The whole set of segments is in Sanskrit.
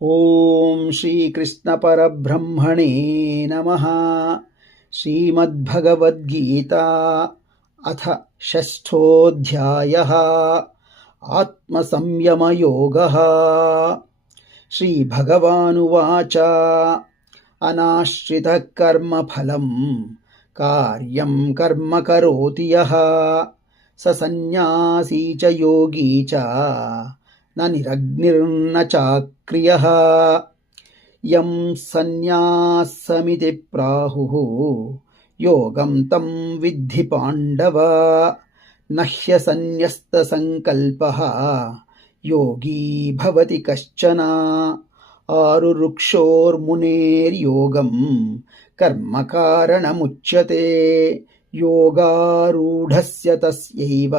ಓಂ ಶ್ರೀ ಕೃಷ್ಣ ಪರಬ್ರಹ್ಮಣೇ ನಮಃ. ಶ್ರೀಮದ್ಭಗವದ್ಗೀತಾ ಅಥ ಷಷ್ಠೋಧ್ಯಾಯಃ. ಆತ್ಮಸಂಯಮಯೋಗಃ. ಶ್ರೀಭಗವಾನುವಾಚ ಅನಾಶ್ರಿತಃ ಕರ್ಮಫಲಂ ಕಾರ್ಯಂ ಕರ್ಮ ಕರೋತಿ ಯಃ ಸ ಸನ್ಯಾಸೀ ಚ ಯೋಗೀ ಚ ನ ನಿರಗ್ನಿರ್ನ ಚಾಕ್ರಿಯಃ. ಯಂ ಸನ್ಯಾಸಮಿತಿ ಪ್ರಾಹುಃ ಯೋಗಂ ತಂ ವಿದ್ಧಿ ಪಾಂಡವ. ನ ಹ್ಯಸನ್ಯಸ್ತಸಂಕಲ್ಪಃ ಯೋಗೀ ಭವತಿ ಕಶ್ಚನ. ಆರುರುಕ್ಷೋರ್ಮುನೇರ್ಯೋಗಂ ಕರ್ಮ ಕಾರಣಮುಚ್ಯತೆ. ಯೋಗಾರೂಢಸ್ಯ ತಸ್ಯೈವ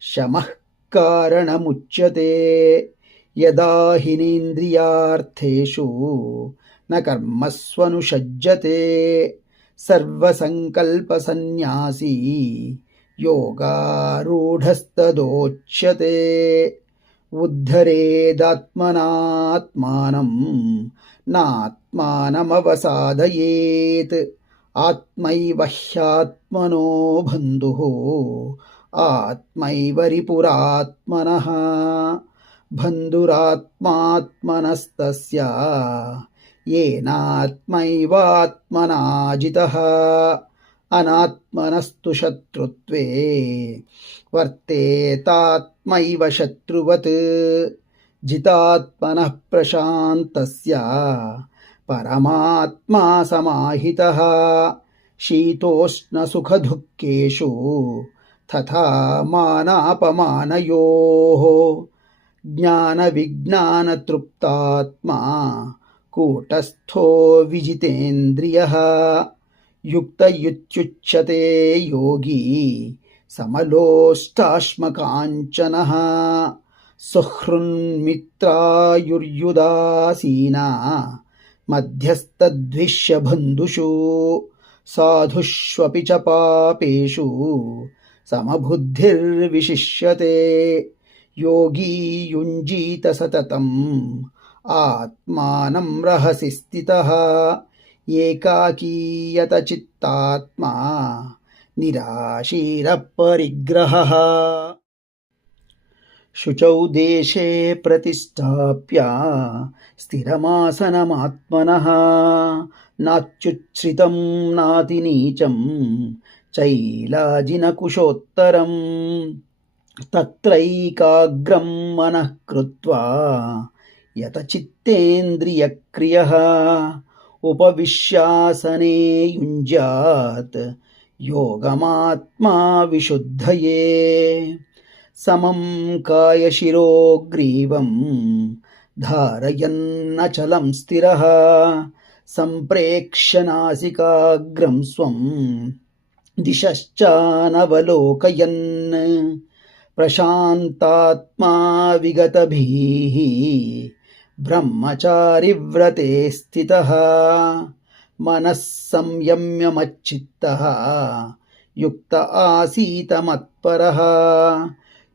ಶಮಃ ಕಾರಣಮುಚ್ಯತೆ. ಯದಾ ಹಿನೇಂದ್ರಿಯಾರ್ಥೇಷು ನ ಕರ್ಮಸ್ವನುಷಜ್ಯತೆ ಸರ್ವಸಂಕಲ್ಪಸನ್ಯಾಸೀ ಯೋಗಾರೂಢಸ್ತದೋಚ್ಯತೆ. ಉದ್ಧರೇದಾತ್ಮನಾತ್ಮಾನಂ ನಾತ್ಮಾನಮವಸಾದಯೇತ್. ಆತ್ಮೈವ ಹ್ಯಾತ್ಮನೋ ಬಂಧುಃ ಆತ್ಮೈವ ರಿಪುರಾತ್ಮನಃ. ಬಂಧುರಾತ್ಮಾತ್ಮನಸ್ತಸ್ಯ ಯೇನಾತ್ಮೈವಾತ್ಮನಾ ಜಿತಃ. ಅನಾತ್ಮನಸ್ತು ಶತ್ರುತ್ವೇ ವರ್ತೇತಾತ್ಮೈವ ಶತ್ರುವತ್. ಜಿತಾತ್ಮನಃ ಪ್ರಶಾಂತಸ್ಯ ಪರಮಾತ್ಮಾ ಸಮಾಹಿತಃ. ಶೀತೋಷ್ಣಸುಖದುಃಖೇಷು ತಥಾ ಮಾನಾಪಮಾನಯೋಃ. ಜ್ಞಾನವಿಜ್ಞಾನತೃಪ್ತಾತ್ಮಾ ಕೂಟಸ್ಥೋ ವಿಜಿತೇಂದ್ರಿಯಃ. ಯುಕ್ತ ಇತ್ಯುಚ್ಯತೆ ಯೋಗಿ ಸಮಲೋಷ್ಟಾಶ್ಮಕಾಂಚನಃ. ಸುಹೃನ್ಮಿತ್ರಾಯುರ್ಯುದಾಸೀನ ಮಧ್ಯಸ್ಥದ್ವಿಷ್ಯಬಂಧುಷು. ಸಾಧುಷ್ವಪಿ ಚ ಪಾಪೇಷು ಸಮಬುದ್ಧಿರ್ವಿಶಿಷ್ಯತೆ. ಯೋಗಿ ಯುಂಜೀತ ಸತತಂ ಆತ್ಮಾನಂ ರಹಸಿ ಸ್ಥಿತಃ. ಏಕಾಕೀಯತ ಚಿತ್ತಾತ್ಮಾ ನಿರಾಶೀರಪರಿಗ್ರಹಃ. ಶುಚೌ ದೇಶೇ ಪ್ರತಿಷ್ಠಾಪ್ಯ ಸ್ಥಿರಮಾಸನಮಾತ್ಮನಃ. ನಾಚ್ಯುಚ್ಛ್ರಿತಂ ನಾತಿನೀಚಂ ಚೈಲಾಜಿನಕುಶೋತ್ತರಂ. ತತ್ರೈಕಾಗ್ರಂ ಮನಃ ಕೃತ್ವಾ ಯತಚಿತ್ತೇಂದ್ರಿಯಕ್ರಿಯಃ. ಉಪವಿಶ್ಯಾಸನೆ ಯುಂಜ್ಯಾತ್ ಯೋಗಮಾತ್ಮಾ ವಿಶುದ್ಧಯೇ. ಸಮಂ ಕಾಯಶಿರೋ ಗ್ರೀವಂ ಧಾರಯನ್ನಚಲಂ ಸ್ಥಿರಃ. ಸಂಪ್ರೇಕ್ಷ್ಯ ನಾಸಿಕಾಗ್ರಂ ಸ್ವಂ ದಿಶಶ್ಚಾನವಲೋಕಯನ್. ಪ್ರಶಾಂತಾತ್ಮಾ ವಿಗತಭೀಃ ಬ್ರಹ್ಮಚಾರಿವ್ರತೆ ಸ್ಥಿತಃ. ಮನಃ ಸಂಯಮ್ಯ ಮಚ್ಚಿತ್ತಃ ಯುಕ್ತ ಆಸೀತ ಮತ್ಪರಃ.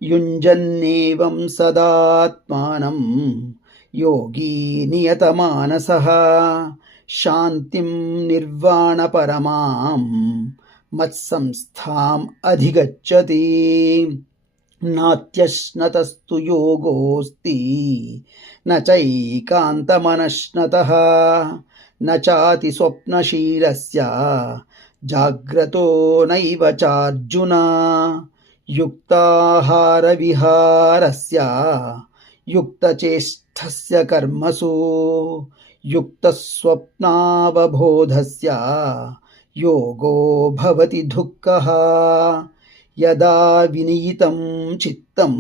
ಯುಂಜನ್ನೇವಂ ಸದಾತ್ಮಾನಂ ಯೋಗಿ ನಿಯತಮಾನಸಃ. ಶಾಂತಿಂ ನಿರ್ವಾಣಪರಮಾಂ ಮತ್ಸಂಸ್ಥಾಂ ಅಧಿಗಚ್ಚತಿ. ನಾತ್ಯಶ್ನತಸ್ತು ಯೋಗೋಸ್ತಿ ನ ಚೈಕಾಂತಮನಶ್ನತಃ. ನ ಚಾತಿ ಸ್ವಪ್ನಶೀಲಸ್ಯ ಜಾಗ್ರತೋ ನೈವ ಚಾರ್ಜುನ. ಯುಕ್ತಾಹಾರವಿಹಾರಸ್ಯ ಯುಕ್ತಚೇಷ್ಟಸ್ಯ ಕರ್ಮಸು. ಯುಕ್ತಸ್ವಪ್ನಾವಬೋಧಸ್ಯ ಯೋಗೋ ಭವತಿ ದುಃಖಃ. ಯದಾ ವಿನಿಯಿತಂ ಚಿತ್ತಂ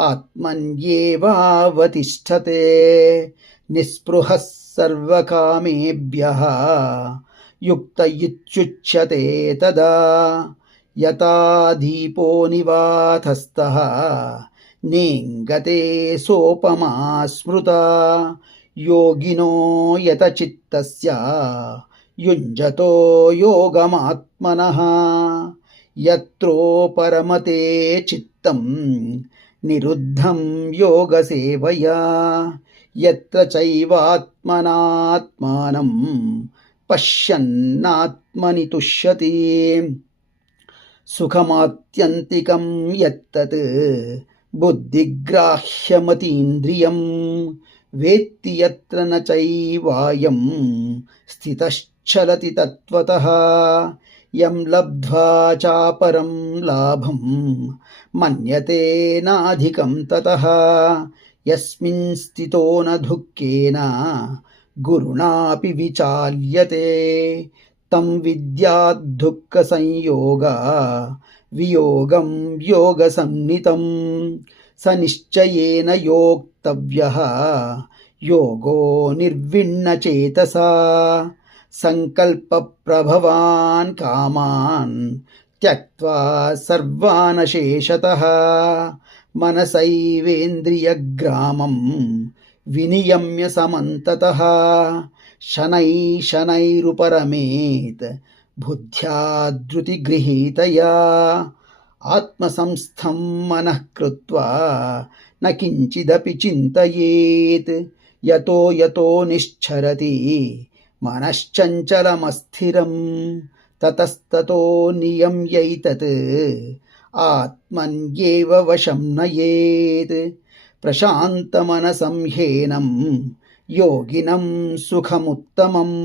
ಆತ್ಮನ್ಯೇವಾವತಿಷ್ಠತೆ. ನಿಸ್ಪೃಹಃ ಸರ್ವಕಾಮೇಭ್ಯಃ ಯುಕ್ತ ಇತ್ಯುಚ್ಯತೆ ತದಾ. ಯಥಾ ದೀಪೋ ನಿವಾತಸ್ಥಃ ನೇಂಗತೆ ಸೋಪಮಾ ಸ್ಮೃತಾ. ಯೋಗಿನೋ ಯತಚಿತ್ತಸ್ಯ ಯುಂಜತೋ ಯೋಗಮಾತ್ಮನಃ. ಯತ್ರೋ ಪರಮತೆ ಚಿತ್ತಂ निरुद्धं योगसेवया यत्र चैवात्मनात्मानं पश्यन्नात्मनि तुष्यति सुखमात्यन्तिकं यत्तत् बुद्धिग्राह्यमतीन्द्रियं वेत्ति यत्र न चैवायं स्थितश्चलति तत्त्वतः यं लब्ध्वा चापरं लाभं मन्यते नाधिकं ततः यस्मिन् स्थितो न दुःखेन गुरुणापि विचाल्यते तं विद्यात् दुःखसंयोगा वियोगं योगसंनितं स निश्चयेन योक्तव्यः योगो निर्विण्णचेतसा संकल्पप्रभवान् कामान् त्यक्त्वा सर्वान् शेषतः मनसैवेन्द्रियग्रामं विनियम्य समन्ततः शनैः शनैरुपरमेत् बुद्ध्या धृतिगृहीतया आत्मसंस्थं मनः कृत्वा न किञ्चिदपि चिन्तयेत् यतो यतो निश्चरति मनश्चञ्चलमस्थिरं ततस्ततो नियम्यैतत् आत्मन्येव वशं नयेत् प्रशान्तमनसं ह्येनं योगिनं सुखमुत्तमम्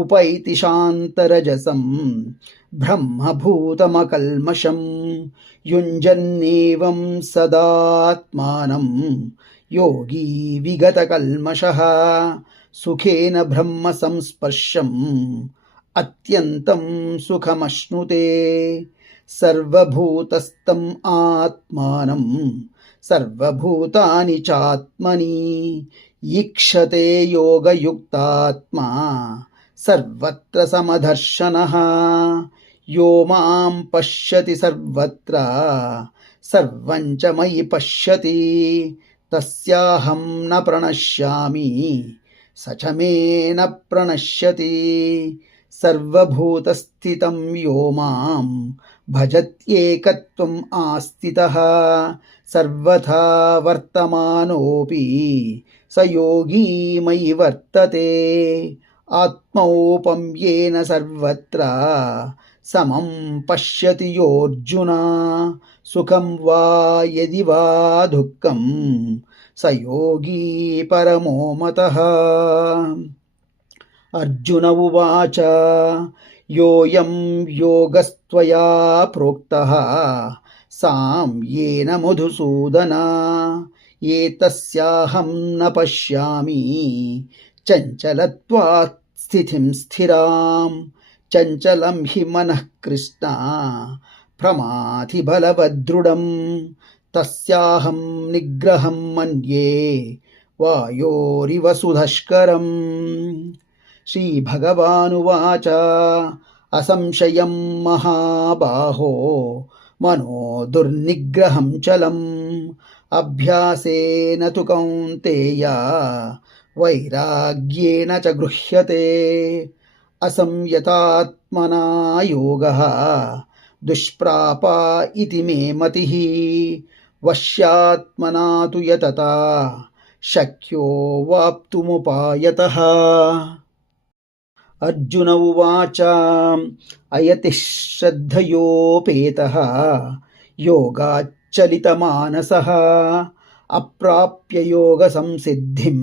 उपैति शान्तरजसं ब्रह्मभूतमकल्मषं युञ्जन्नेवं सदात्मानं योगी विगतकल्मषः सुखेन ब्रह्मसंस्पर्शम् अत्यन्तं सुखमश्नुते सर्वभूतस्थम् आत्मानं सर्वभूतानि चात्मनि ईक्षते योगयुक्तात्मा सर्वत्र समदर्शनः यो मां पश्यति सर्वत्र सर्वं च मयि पश्यति तस्याहं न प्रणश्यामि स च मे न प्रणश्यति सर्वभूतस्थितं यो मां भजत्येकत्वम् आस्थितः सर्वथा वर्तमानोऽपि स योगी मयि वर्तते आत्मौपम्येन सर्वत्र समं पश्यति योऽर्जुन सुखं वा यदि वा दुःखं स योगी परमो मतः अर्जुन उवाच योऽयं योगस्त्वया प्रोक्तः साम्येन मधुसूदन एतस्याहं न पश्यामि चञ्चलत्वात् स्थितिं स्थिरां चञ्चलं हि मनः कृष्ण प्रमाथि बलवदृढं तस्याहं निग्रहं मन्ये वायोरिव सुधष्करम् श्रीभगवानुवाच असंशयं महाबाहो मनो दुर्निग्रहं चलम् अभ्यासेन तु कौन्तेय वैराग्येन च गृह्यते असंयतात्मना योगः दुष्प्रापा इति मे मतिः वश्यात्मना तु यतता शक्यो वाप्तुमुपायतः अर्जुन उवाच अयति श्रद्धयोपेतः योगाच्चलितमानसः अप्राप्य योगसंसिद्धिं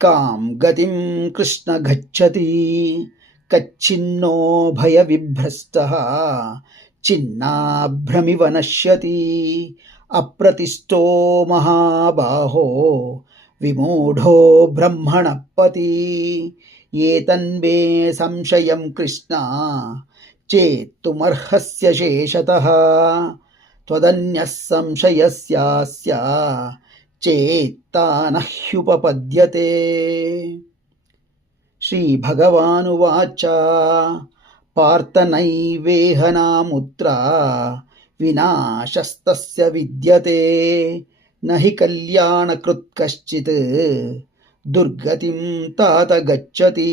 कां गतिं कृष्ण गच्छति कच्छिन्नो भयविभ्रष्टः छिन्नाभ्रमिव नश्यति अप्रतिष्ठो महाबाहो विमूढो ब्रह्मणः पति एतन्मे संशयं कृष्ण चेत्तुमर्हस्य शेषतः त्वदन्यः संशयस्यास्य चेत्ता न ह्युपपद्यते श्रीभगवानुवाच पार्थ नैवेह नामुत्र विनाशस्तस्य विद्यते न हि कल्याणकृत् कश्चित् दुर्गतिं तात गच्छति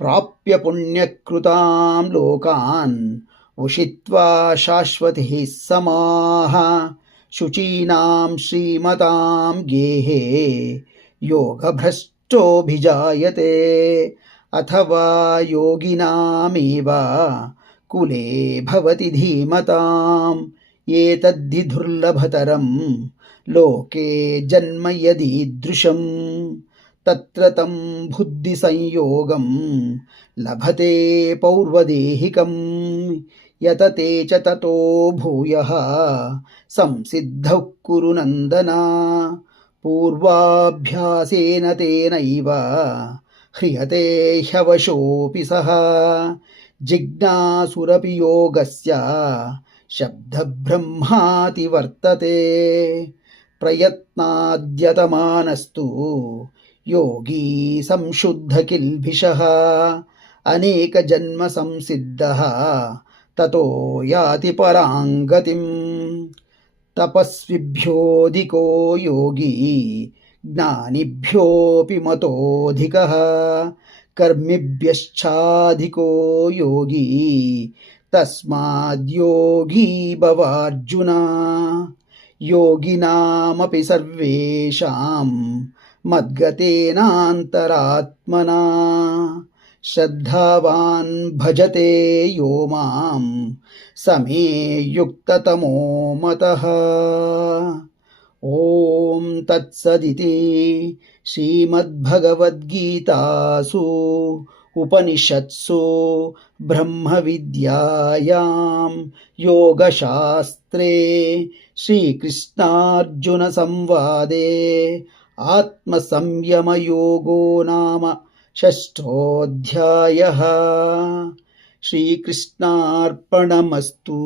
प्राप्य पुण्यकृतां लोकान् उषित्वा शाश्वतिः समाः शुचीनां श्रीमतां गेहे योगभ्रष्टोऽभिजायते अथवा योगिनामेव कुले भवति धीमताम् एतद्धि दुर्लभतरं लोके जन्म यदीदृशम् तत्र तं बुद्धिसंयोगं लभते पौर्वदेहिकं यतते च ततो भूयः संसिद्धौ कुरु नन्दन पूर्वाभ्यासेन तेनैव ह्रियते ह्यवशोऽपि सः जिज्ञासुरपि योगस्य शब्दब्रह्माति वर्तते प्रयत्नाद्यतमानस्तु योगी संशुद्धकिल्बिषः अनेकजन्म संसिद्धः ततो याति पराङ्गतिम् तपस्विभ्योऽधिको योगी ज्ञानिभ्योऽपि मतोऽधिकः कर्मिभ्यश्चाधिको योगी तस्माद्योगी भवार्जुन योगिनामपि सर्वेषां मद्गतेनान्तरात्मना श्रद्धावान् भजते यो मां समे युक्ततमो मतः। ॐ तत्सदिति श्रीमद्भगवद्गीतासु उपनिषत्सु ब्रह्मविद्यायां योगशास्त्रे श्रीकृष्णार्जुनसंवादे आत्मसंयमयोगो नाम षष्ठोऽध्यायः। श्रीकृष्णार्पणमस्तु।